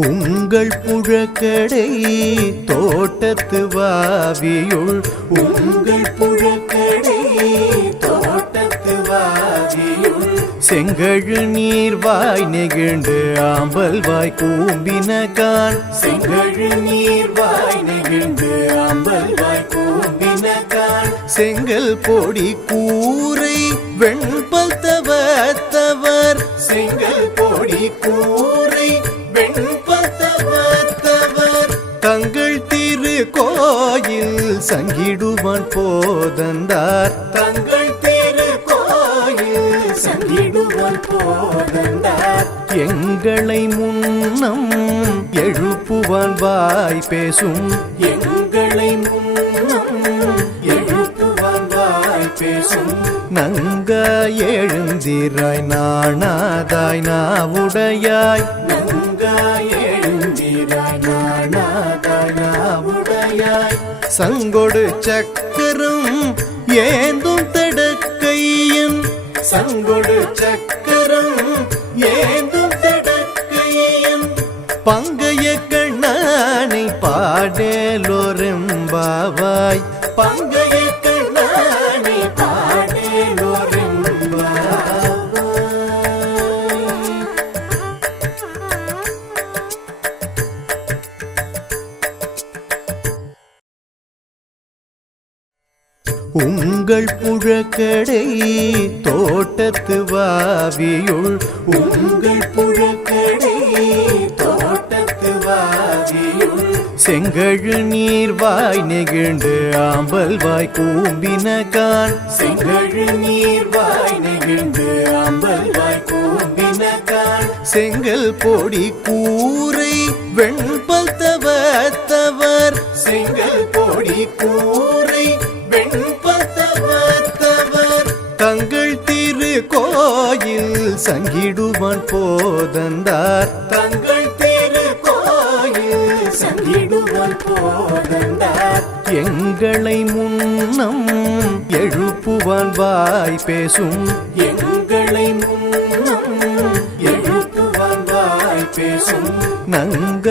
உங்கள் புழக்கடை தோட்டத்து வாவியுள் உங்கள் புழக்கடை தோட்டத்து வாவியுள் செங்கழு நீர்வாய் நெகிழ்ந்து ஆம்பல் வாய் கூம்பினகான் செங்கழு நீர்வாய் நெகிழ்ந்து ஆம்பல் வாய் கூம்பினகான் செங்கல் பொடி கூரை வெண்பல் தவத்தவர் செங்கல் பொடி கூரை தங்கள் திரு கோயில் சங்கிடுவான் போதந்தார் தங்கள் திரு கோயில் சங்கிடுவான் போதந்தார் எங்களை முன்னம் எழுப்புவான் வாய் பேசும் எங்களை முன்னம் எழுப்புவான் வாய் பேசும் நங்க எழுந்திராய் நாணாதாய் நாவுடையாய் நங்க எழுந்திராய் நாணாதாய் நாவுடையாய் சங்கொடு சக்கரம் ஏந்தும் தடக்கையன் சங்கொடு சக்கரம் ஏந்தும் தடக்கையன் பங்கைய கண்ணானை பாடேலோரெம்பாவாய் பங்கைய கண்ணானை பாடேலோரெம்பாவாய் உங்கள் புழக்கடை தோட்டத்து வாவியுள் உங்கள் புழக்கடை தோட்டத்து வாவியுள் செங்கழு நீர்வாய் நெகிழ்ந்து ஆம்பல் வாய் கூம்பினகான் செங்கழு நீர்வாய் நெகிழ்ந்து ஆம்பல் வாய் கூம்பினகான் செங்கல் பொடி கூரை வெண்பல் தவத்தவர் செங்கல் பொடி கூரை தங்கள் திரு கோயில் சங்கிடுவான் போதந்தார் தங்கள் திரு கோயில் சங்கிடுவான் போதந்தார் எங்களை முன்னம் எழுப்புவான் வாய் பேசும் எங்களை முன்னம் எழுப்புவான் வாய் பேசும் நங்க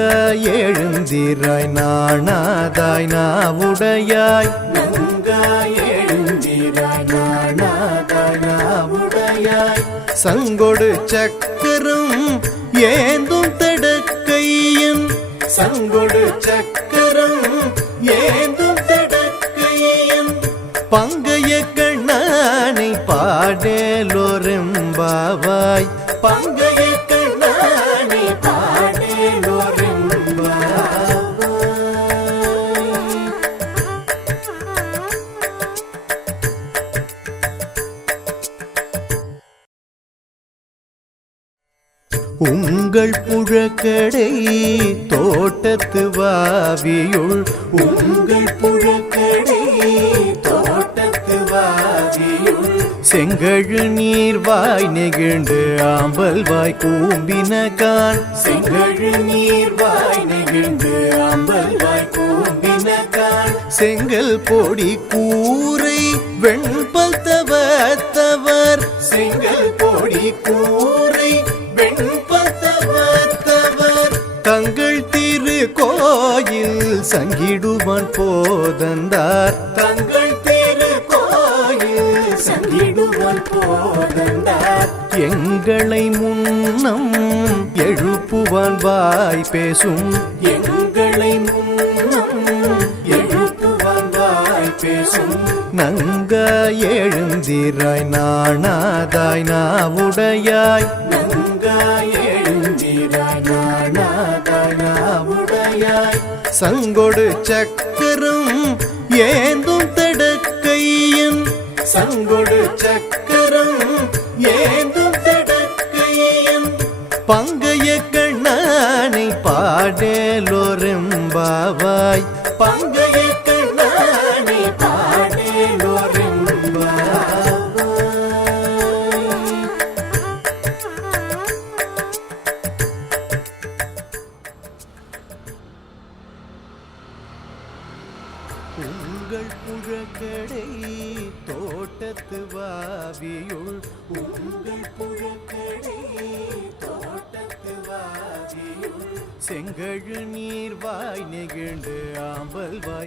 எழுந்திராய் நாணாதாய் நாவுடையாய் நங்க எழுந்திராய் நாணாதாய் நாவுடையாய் சங்கொடு சக்கரம் ஏந்தும் தடக்கையன் சங்கொடு சக்கரம் ஏந்தும் தடக்கையன் பங்கைய கண்ணானை பாடேலோரெம்பாவாய் பங்கைய கண்ணானை பாடேலோரெம்பாவாய் உங்கள் புழக்கடை தோட்டத்து வாவியுள் உங்கள் புழக்கடை தோட்டத்து வாவியுள் செங்கழு நீர்வாய் நெகிழ்ந்து ஆம்பல் வாய் கூம்பினகான் செங்கழு நீர்வாய் நெகிழ்ந்து ஆம்பல் வாய் கூம்பினகான் செங்கல் பொடி கூரை வெண்பல் தவத்தவர் செங்கல் பொடி கூரை தங்கள் திரு கோயில் சங்கிடுவான் போதந்தார் தங்கள் திரு கோயில் சங்கிடுவான் போதந்தார் எங்களை முன்னம் எழுப்புவான் வாய் பேசும் எங்களை முன்னம் எழுப்புவான் வாய் பேசும் நங்க எழுந்திராய் நாணாதாய் நாவுடையாய் நங்க எழுந்திராய் நாணாதாய் நாவுடையாய் சங்கொடு சக்கரம் ஏந்தும் தடக்கையன் சங்கொடு சக்கரம் ஏந்தும் தடக்கையன் பங்கைய கண்ணானை பாடேலோரெம்பாவாய் பங்கைய கண்ணானை பாடேலோரெம்பாவாய் உங்கள் புழக்கடை தோட்டத்து வாவியுள் உங்கள் புழக்கடை தோட்டத்து வாவி செங்கழு நீர்வாய் நெகிழ்ந்து ஆம்பல் வாய்